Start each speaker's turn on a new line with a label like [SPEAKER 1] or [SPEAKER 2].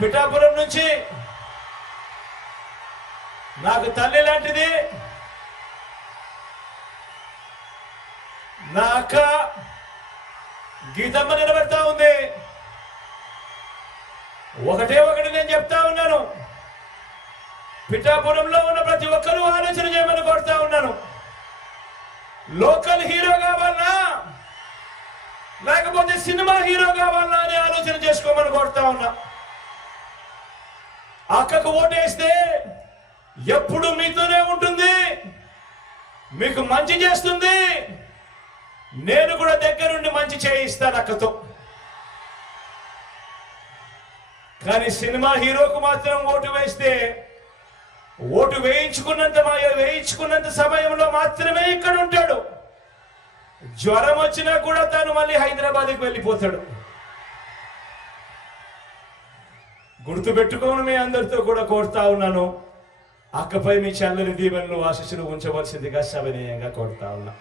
[SPEAKER 1] పిఠాపురం నుంచి నాకు తల్లి లాంటిది. నా అక్క గీతమ్మ నిలబెడతా ఉంది. ఒకటే ఒకటి నేను చెప్తా ఉన్నాను. పిఠాపురంలో ఉన్న ప్రతి ఒక్కరూ ఆలోచన చేయమని కోరుతా ఉన్నాను. లోకల్ హీరో కావాలనా లేకపోతే సినిమా హీరో కావాలనా అని ఆలోచన చేసుకోమని కోరుతా ఉన్నా. అక్కకు ఓటేస్తే ఎప్పుడు మీతోనే ఉంటుంది. మీకు మంచి చేస్తుంది. నేను కూడా దగ్గరుండి మంచి చేయిస్తాను అక్కతో. కానీ సినిమా హీరోకు మాత్రం ఓటు వేస్తే ఓటు వేయించుకున్నంత వేయించుకున్నంత సమయంలో మాత్రమే ఇక్కడ ఉంటాడు. జ్వరం వచ్చినా కూడా తను మళ్ళీ హైదరాబాద్కి వెళ్ళిపోతాడు. గుర్తుపెట్టుకోను మీ అందరితో కూడా కోరుతా ఉన్నాను. అక్కపై మీ చల్లని దీవెనలు ఆశీస్సులు ఉంచవలసిందిగా సవినీయంగా కోరుతా ఉన్నా.